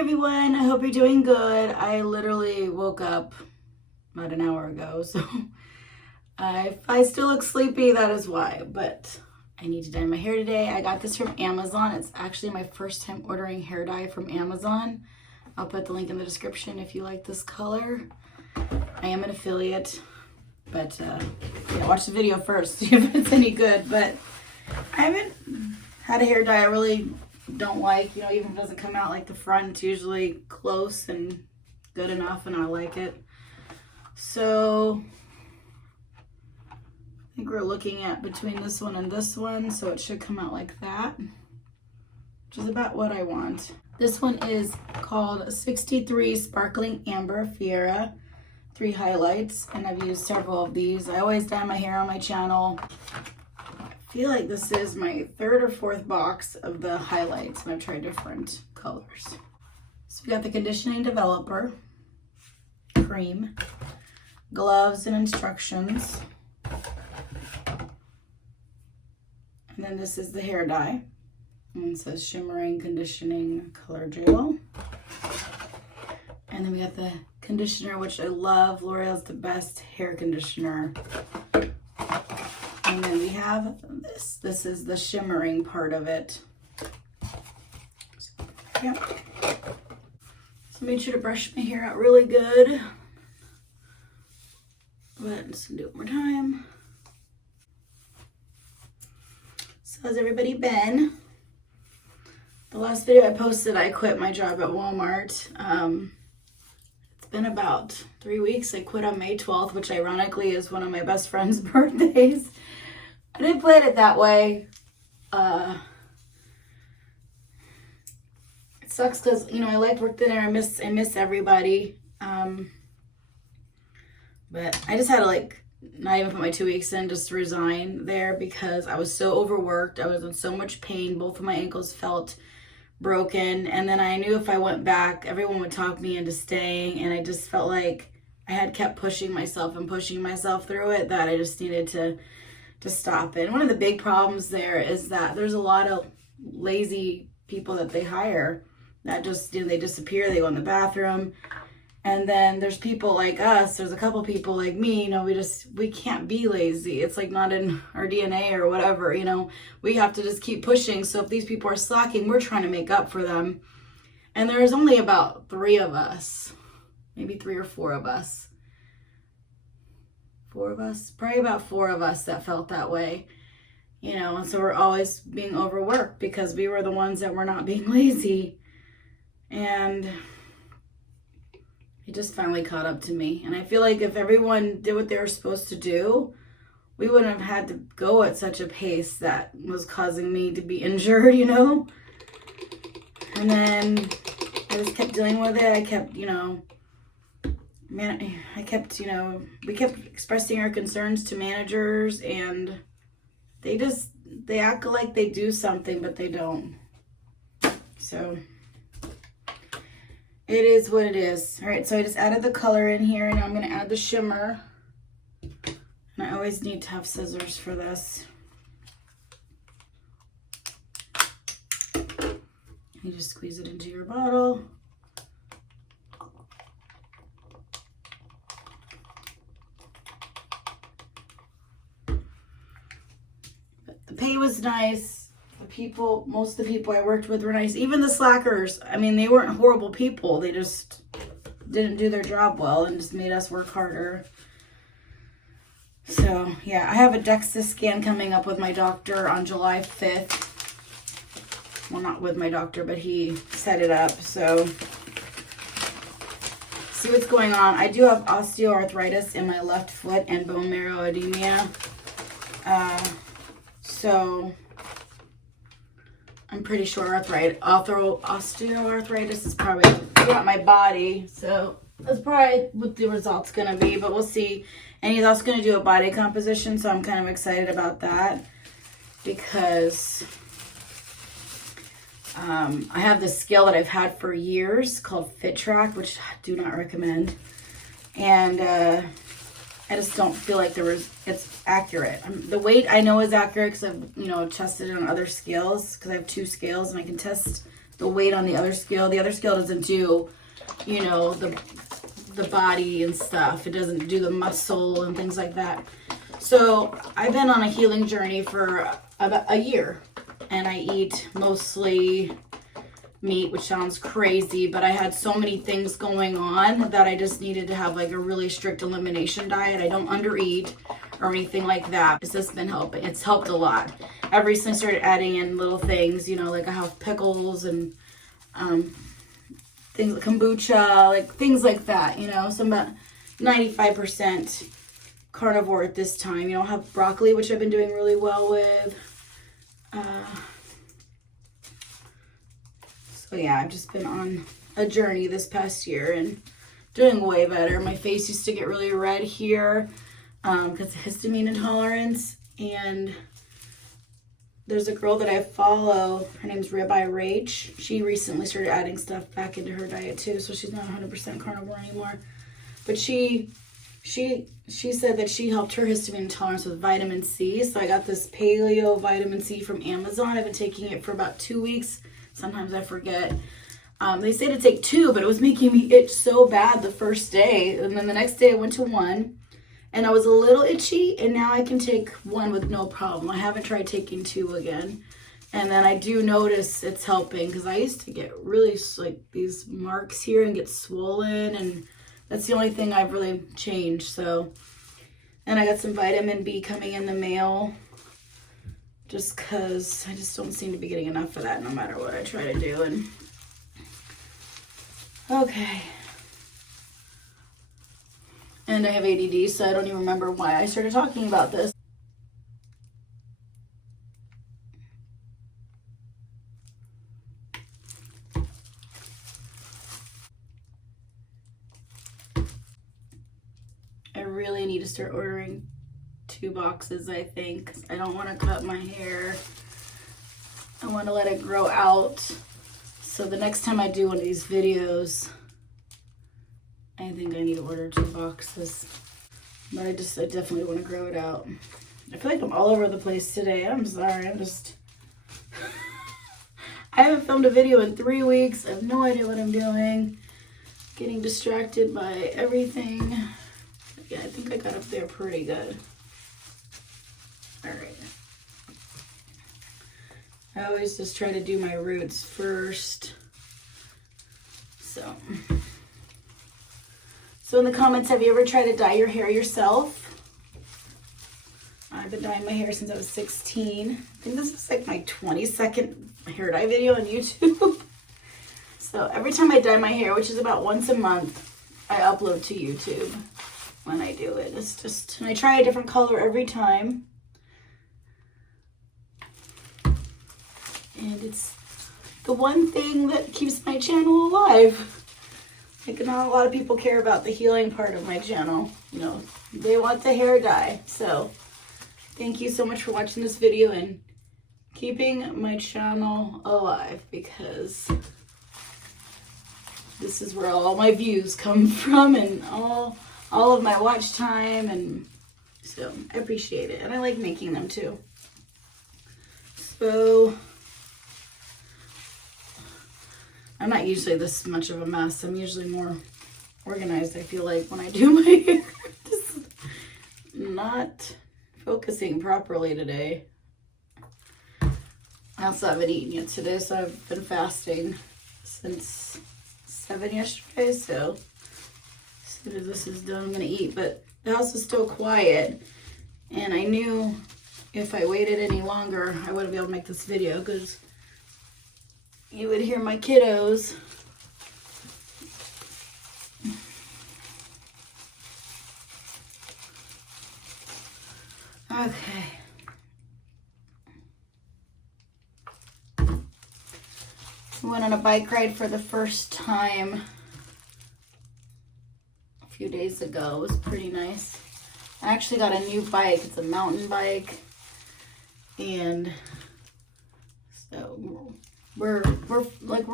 everyone, I hope you're doing good. I literally woke up about an hour ago, so if I still look sleepy, that is why, but I need to dye my hair today. I got this from Amazon. It's actually my first time ordering hair dye from Amazon. I'll put the link in the description if you like this color. I am an affiliate, but yeah, watch the video first, see if it's any good, but I haven't had a hair dye I really don't like, you know, even if it doesn't come out like the front, it's usually close and good enough and I like it. So I think we're looking at between this one and this one, so it should come out like that, which is about what I want. This one is called 63 Sparkling Amber Fiera 3 highlights, and I've used several of these. I always dye my hair on my channel. I feel like this is my third or fourth box of the highlights, and I've tried different colors. So we got the conditioning developer, cream, gloves and instructions, and then this is the hair dye, and it says shimmering conditioning color gel, and then we got the conditioner, which I love. L'Oreal's the best hair conditioner. And then we have this. This is the shimmering part of it. So, yeah. So make sure to brush my hair out really good. Go ahead and just do it one more time. So how's everybody been? The last video I posted, I quit my job at Walmart. It's been about 3 weeks. I quit on May 12th, which ironically is one of my best friend's birthdays. I didn't plan it that way. It sucks because, you know, I like work there. I miss everybody. But I just had to like not even put my 2 weeks in, just resign there because I was so overworked. I was in so much pain. Both of my ankles felt broken. And then I knew if I went back, everyone would talk me into staying. And I just felt like I had kept pushing myself through it, that I just needed to stop it. And one of the big problems there is that there's a lot of lazy people that they hire that just, you know, they disappear, they go in the bathroom. And then there's people like us, there's a couple people like me, you know, we can't be lazy. It's like not in our DNA or whatever, you know, we have to just keep pushing. So if these people are slacking, we're trying to make up for them. And there's only about 3 of us, maybe 3 or 4 of us. 4 of us, probably about 4 of us that felt that way, you know, and so we're always being overworked because we were the ones that were not being lazy. And it just finally caught up to me. And I feel like if everyone did what they were supposed to do, we wouldn't have had to go at such a pace that was causing me to be injured, you know. And then I just kept dealing with it. I kept, you know, we kept expressing our concerns to managers, and they act like they do something, but they don't. So it is what it is. All right, so I just added the color in here, and now I'm going to add the shimmer. And I always need to have scissors for this. You just squeeze it into your bottle. The pay was nice. Most of the people I worked with were nice. Even the slackers, I mean, they weren't horrible people. They just didn't do their job well and just made us work harder. So, yeah, I have a DEXA scan coming up with my doctor on July 5th. Well, not with my doctor, but he set it up. So, see what's going on. I do have osteoarthritis in my left foot and bone marrow edema. So I'm pretty sure osteoarthritis is probably throughout my body. So that's probably what the result's going to be, but we'll see. And he's also going to do a body composition, so I'm kind of excited about that because I have this scale that I've had for years called Fit Track, which I do not recommend. And I just don't feel like it's accurate. The weight I know is accurate because I've, tested it on other scales because I have 2 scales and I can test the weight on the other scale. The other scale doesn't do, you know, the body and stuff. It doesn't do the muscle and things like that. So I've been on a healing journey for about a year, and I eat mostly meat, which sounds crazy, but I had so many things going on that I just needed to have like a really strict elimination diet. I don't undereat or anything like that. It's just been helping. It's helped a lot. I've recently started adding in little things, you know, like I have pickles and things like kombucha, like things like that, you know. So I'm about 95% carnivore at this time. You know, I have broccoli, which I've been doing really well with. So yeah, I've just been on a journey this past year and doing way better. My face used to get really red here because of histamine intolerance. And there's a girl that I follow, her name's Ribeye Rach. She recently started adding stuff back into her diet too, so she's not 100% carnivore anymore. But she said that she helped her histamine intolerance with vitamin C. So I got this paleo vitamin C from Amazon. I've been taking it for about 2 weeks. Sometimes I forget. They say to take 2, but it was making me itch so bad the first day. And then the next day I went to 1. And I was a little itchy, and now I can take 1 with no problem. I haven't tried taking 2 again. And then I do notice it's helping, because I used to get really like these marks here and get swollen, and that's the only thing I've really changed. So, and I got some vitamin B coming in the mail, just because I just don't seem to be getting enough of that no matter what I try to do. And okay. And I have ADD, so I don't even remember why I started talking about this. I really need to start ordering 2 boxes, I think. I don't want to cut my hair. I want to let it grow out. So the next time I do one of these videos, I think I need to order 2 boxes. But I definitely want to grow it out. I feel like I'm all over the place today. I'm sorry. I haven't filmed a video in 3 weeks. I have no idea what I'm doing. Getting distracted by everything. Yeah, I think I got up there pretty good. All right. I always just try to do my roots first. So in the comments, have you ever tried to dye your hair yourself? I've been dyeing my hair since I was 16. I think this is like my 22nd hair dye video on YouTube. So every time I dye my hair, which is about once a month, I upload to YouTube when I do it. It's just, and I try a different color every time. And it's the one thing that keeps my channel alive. Like, not a lot of people care about the healing part of my channel. You know, they want the hair dye. So thank you so much for watching this video and keeping my channel alive, because this is where all my views come from and all of my watch time. And so I appreciate it. And I like making them too. So I'm not usually this much of a mess. I'm usually more organized, I feel like, when I do my hair. Just not focusing properly today. I also haven't eaten yet today, so I've been fasting since 7 yesterday. So as soon as this is done, I'm going to eat. But the house is still quiet. And I knew if I waited any longer, I wouldn't be able to make this video, because you would hear my kiddos. Okay. We went on a bike ride for the first time a few days ago. It was pretty nice. I actually got a new bike. It's a mountain bike. And so we're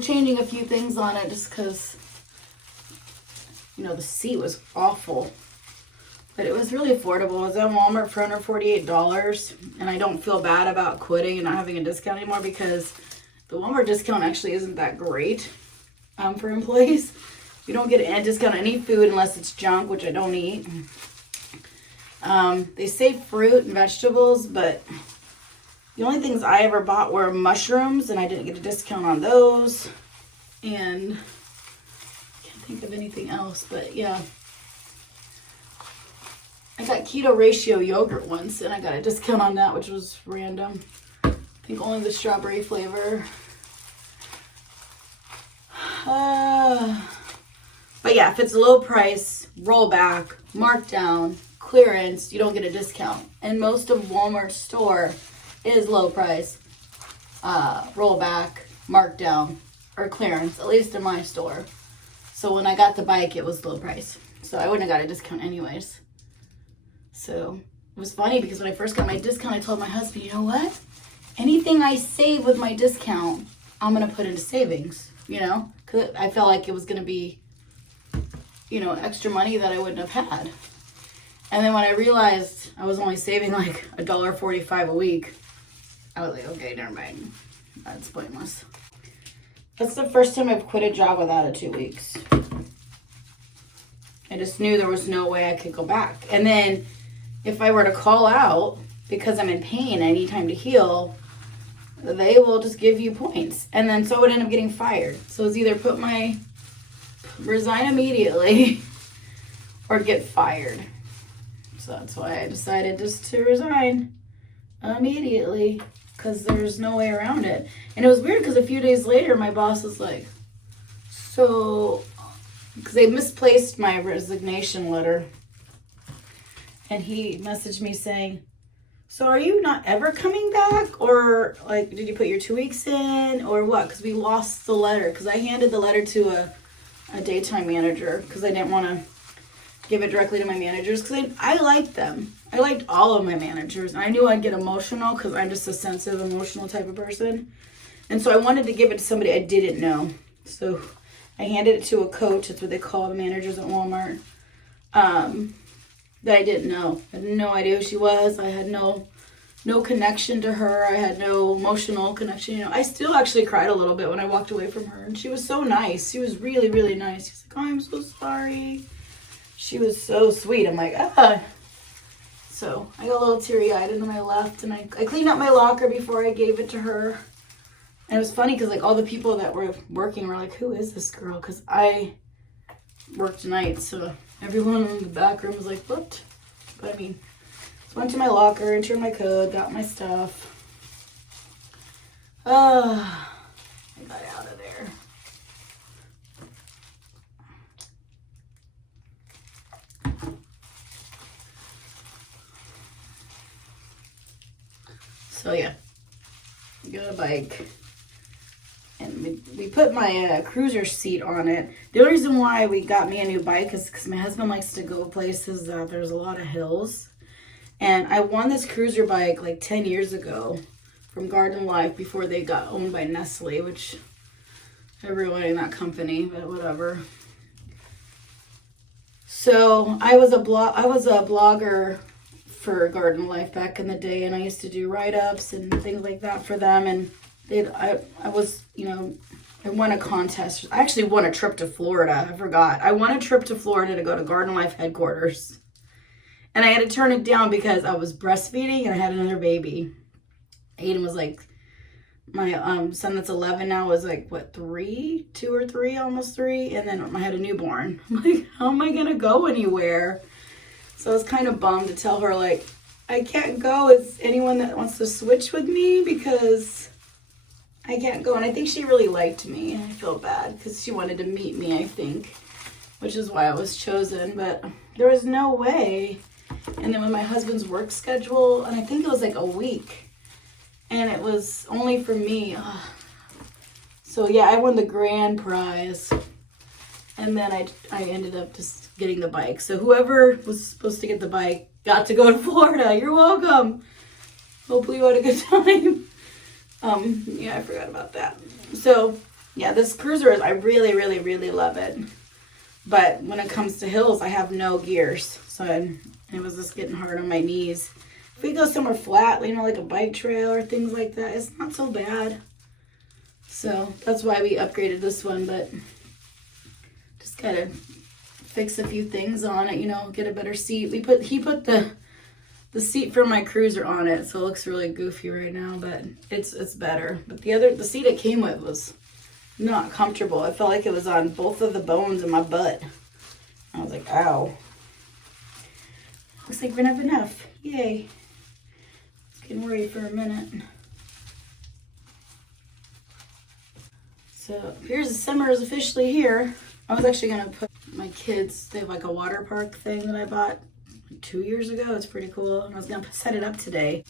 changing a few things on it, just because, you know, the seat was awful, but it was really affordable. It was at Walmart for under $48, and I don't feel bad about quitting and not having a discount anymore, because The Walmart discount actually isn't that great for employees. You don't get a discount on any food unless it's junk, which I don't eat. They say fruit and vegetables, but the only things I ever bought were mushrooms, and I didn't get a discount on those. And I can't think of anything else, but yeah. I got keto ratio yogurt once, and I got a discount on that, which was random. I think only the strawberry flavor. But yeah, if it's low price, rollback, markdown, clearance, you don't get a discount. And most of Walmart's store is low price, rollback, markdown, or clearance, at least in my store. So when I got the bike, it was low price. So I wouldn't have got a discount anyways. So it was funny because when I first got my discount, I told my husband, you know what? Anything I save with my discount, I'm going to put into savings, you know? Because I felt like it was going to be, you know, extra money that I wouldn't have had. And then when I realized I was only saving like $1.45 a week, I was like, okay, never mind. That's pointless. That's the first time I've quit a job without a 2 weeks. I just knew there was no way I could go back. And then if I were to call out because I'm in pain, I need time to heal, they will just give you points. And then so I would end up getting fired. So it's either resign immediately or get fired. So that's why I decided just to resign immediately, because there's no way around it. And it was weird because a few days later, my boss was like, so, because they misplaced my resignation letter. And he messaged me saying, so are you not ever coming back? Or like, did you put your 2 weeks in or what? Because we lost the letter. Because I handed the letter to a daytime manager because I didn't want to give it directly to my managers because I liked them. I liked all of my managers. And I knew I'd get emotional because I'm just a sensitive, emotional type of person. And so I wanted to give it to somebody I didn't know. So I handed it to a coach. That's what they call the managers at Walmart. That I didn't know. I had no idea who she was. I had no connection to her. I had no emotional connection. You know, I still actually cried a little bit when I walked away from her. And she was so nice. She was really, really nice. She's like, oh, I'm so sorry. She was so sweet. I'm like, ah. So I got a little teary-eyed and then I left. And I cleaned up my locker before I gave it to her. And it was funny because like all the people that were working were like, who is this girl? Because I worked nights, so everyone in the back room was like, what? But I mean, so went to my locker, entered my code, got my stuff. I got out of there. So yeah, got a bike. And we put my cruiser seat on it. The only reason why we got me a new bike is because my husband likes to go places that there's a lot of hills. And I won this cruiser bike like 10 years ago from Garden Life before they got owned by Nestle, which everyone in that company, but whatever. So I was a blogger for Garden Life back in the day, and I used to do write-ups and things like that for them. And I was, you know, I won a contest. I actually won a trip to Florida. I forgot. I won a trip to Florida to go to Garden Life headquarters. And I had to turn it down because I was breastfeeding and I had another baby. Aiden was like, my son that's 11 now was like, what, 2 or 3, almost 3. And then I had a newborn. I'm like, how am I going to go anywhere? So I was kind of bummed to tell her, like, I can't go. Is anyone that wants to switch with me? Because I can't go. And I think she really liked me. I feel bad because she wanted to meet me, I think, which is why I was chosen. But there was no way. And then with my husband's work schedule, and I think it was like a week, and it was only for me. So yeah, I won the grand prize. And then I ended up just getting the bike. So whoever was supposed to get the bike got to go to Florida. You're welcome. Hopefully you had a good time. Yeah, I forgot about that. So yeah, this cruiser I really, really, really love it. But when it comes to hills, I have no gears. So it was just getting hard on my knees. If we go somewhere flat, you know, like a bike trail or things like that, it's not so bad. So that's why we upgraded this one, but just gotta fix a few things on it, you know, get a better seat. He put the seat for my cruiser on it, so it looks really goofy right now, but it's better. But the seat it came with was not comfortable. I felt like it was on both of the bones in my butt. I was like, ow. Looks like we're gonna have enough. Yay. I was getting worried for a minute. So here's the summer is officially here. I was actually gonna put my kids, they have like a water park thing that I bought 2 years ago. It's pretty cool. And I was gonna set it up today.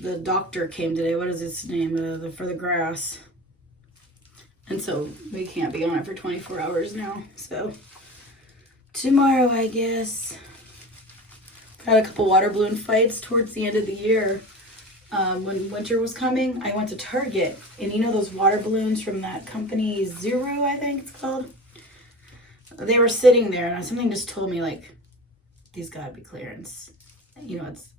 The doctor came today. What is its name? For the grass. And so we can't be on it for 24 hours now. So tomorrow, I guess. Had a couple water balloon fights towards the end of the year. When winter was coming, I went to Target, and you know those water balloons from that company, Zero, I think it's called? They were sitting there, and something just told me, like, these gotta be clearance. You know, it's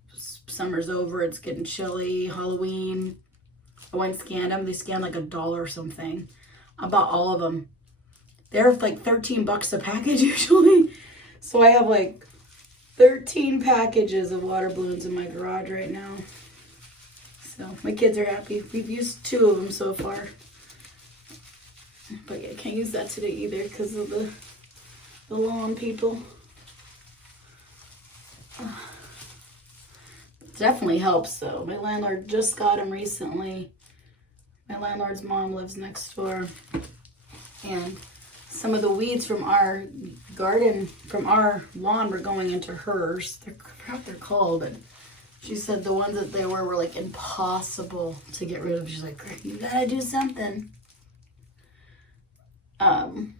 summer's over, it's getting chilly, Halloween. I went and scanned them. They scanned like $1 or something. I bought all of them. They're like $13 a package usually. So I have like 13 packages of water balloons in my garage right now. So my kids are happy. We've used 2 of them so far. But yeah, I can't use that today either because of the lawn people. Definitely helps though. My landlord just got them recently. My landlord's mom lives next door. And some of the weeds from our garden, from our lawn, were going into hers. I forgot what they're called, but she said the ones that they were like impossible to get rid of. She's like, you gotta do something. And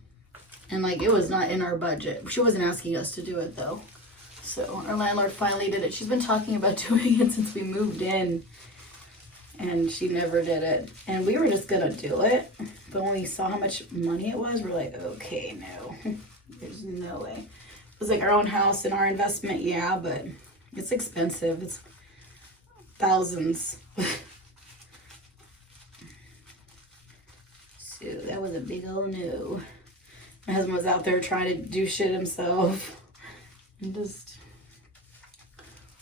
like it was not in our budget. She wasn't asking us to do it though. So our landlord finally did it. She's been talking about doing it since we moved in. And she never did it. And we were just gonna do it. But when we saw how much money it was, we're like, okay, no. There's no way. It was like our own house and our investment, yeah, but it's expensive. It's thousands. So that was a big old no. My husband was out there trying to do shit himself. And just,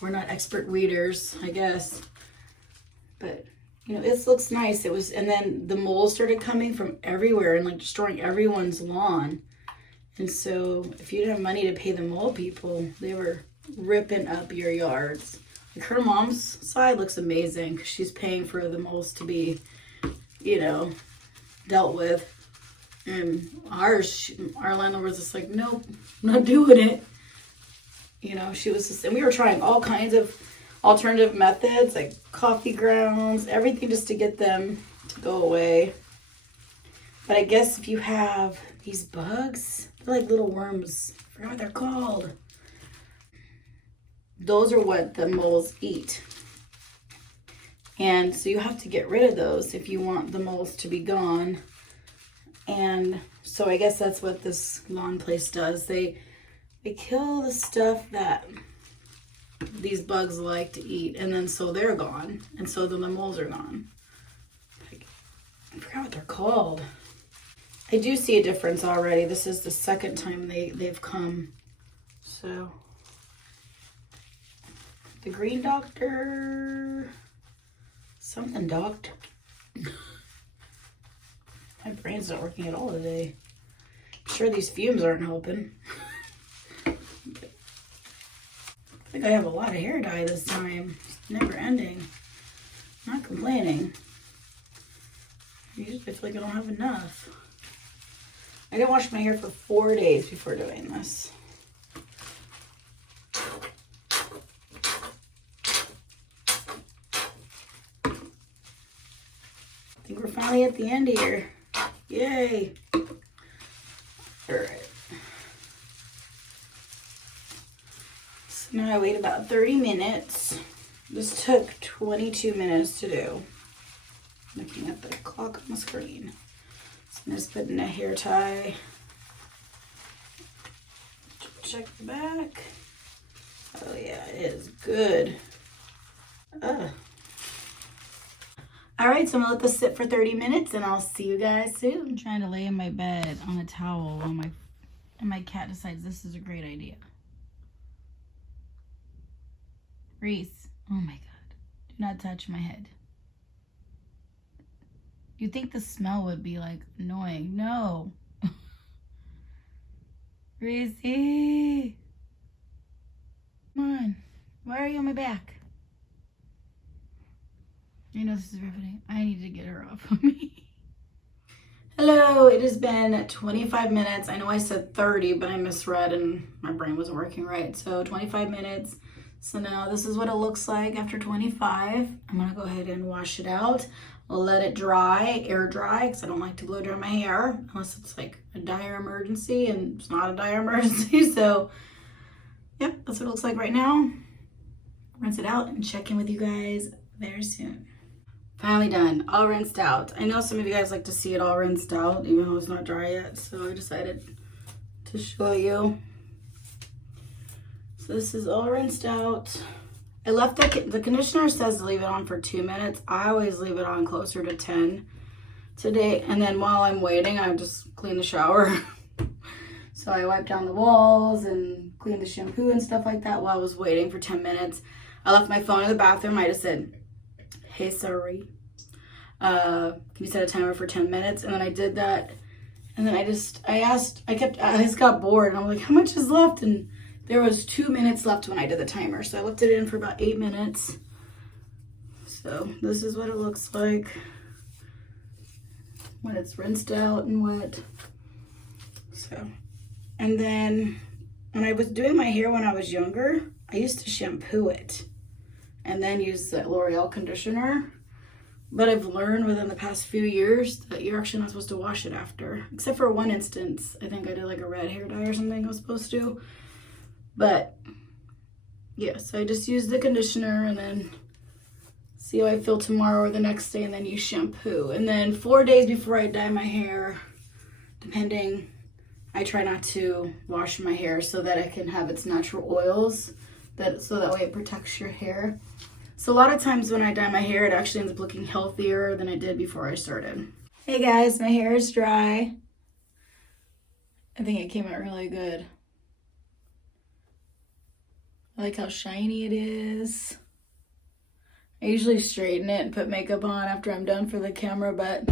we're not expert weeders, I guess. But, you know, this looks nice. It was, and then the moles started coming from everywhere and like destroying everyone's lawn. And so if you didn't have money to pay the mole people, they were ripping up your yards. Like her mom's side looks amazing because she's paying for the moles to be, you know, dealt with. And ours, our landlord was just like, nope, I'm not doing it. You know, she was just, and we were trying all kinds of alternative methods, like coffee grounds, everything just to get them to go away. But I guess if you have these bugs, they're like little worms. I forgot what they're called. Those are what the moles eat. And so you have to get rid of those if you want the moles to be gone. And so I guess that's what this lawn place does. They kill the stuff that these bugs like to eat, and then so they're gone, and so then the moles are gone. I forgot what they're called. I do see a difference already. This is the second time they've come. So the green doctor, something doctor. My brain's not working at all today. I'm sure these fumes aren't helping. I think I have a lot of hair dye this time. It's never ending. I'm not complaining. Usually I feel like I don't have enough. I didn't wash my hair for 4 days before doing this. I think we're finally at the end here. Yay. All right. So now I wait about 30 minutes. This took 22 minutes to do. Looking at the clock on the screen. So I'm just putting a hair tie. Check the back. Oh yeah, it is good. All right, so I'm gonna let this sit for 30 minutes and I'll see you guys soon. I'm trying to lay in my bed on a towel while my cat decides this is a great idea. Reese, oh my God, do not touch my head. You'd think the smell would be like annoying. No. Reese, come on. Why are you on my back? I know this is riveting. I need to get her off of me. Hello, it has been 25 minutes. I know I said 30, but I misread and my brain wasn't working right. So 25 minutes. So now this is what it looks like after 25. I'm gonna go ahead and wash it out. I'll let it dry, air dry, because I don't like to blow dry my hair unless it's like a dire emergency, and it's not a dire emergency. So yeah, that's what it looks like right now. Rinse it out and check in with you guys very soon. Finally done, all rinsed out. I know some of you guys like to see it all rinsed out, even though it's not dry yet, so I decided to show you. So this is all rinsed out. I left the conditioner says to leave it on for 2 minutes. I always leave it on closer to 10 today, and then while I'm waiting, I just clean the shower. So I wiped down the walls and cleaned the shampoo and stuff like that while I was waiting for 10 minutes. I left my phone in the bathroom. I just said, hey Siri, can you set a timer for 10 minutes? And then I did that. And then I just got bored and I'm like, how much is left? And there was 2 minutes left when I did the timer. So I left it in for about 8 minutes. So this is what it looks like when it's rinsed out and wet. So, and then when I was doing my hair when I was younger, I used to shampoo it and then use the L'Oreal conditioner. But I've learned within the past few years that you're actually not supposed to wash it after. Except for one instance. I think I did like a red hair dye or something I was supposed to. But yes, I just use the conditioner and then see how I feel tomorrow or the next day, and then use shampoo. And then 4 days before I dye my hair, depending, I try not to wash my hair so that it can have its natural oils, so that way it protects your hair. So a lot of times when I dye my hair, it actually ends up looking healthier than it did before I started. Hey guys, my hair is dry. I think it came out really good. I like how shiny it is. I usually straighten it and put makeup on after I'm done for the camera, but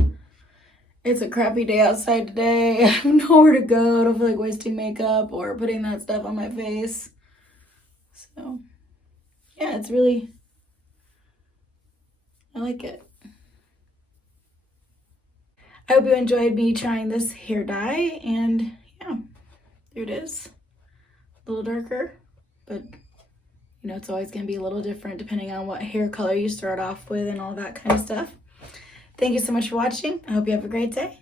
it's a crappy day outside today. I have nowhere to go. I don't feel like wasting makeup or putting that stuff on my face. So, yeah, it's really, I like it. I hope you enjoyed me trying this hair dye, and yeah, there it is. A little darker, but you know, it's always going to be a little different depending on what hair color you start off with and all that kind of stuff. Thank you so much for watching. I hope you have a great day.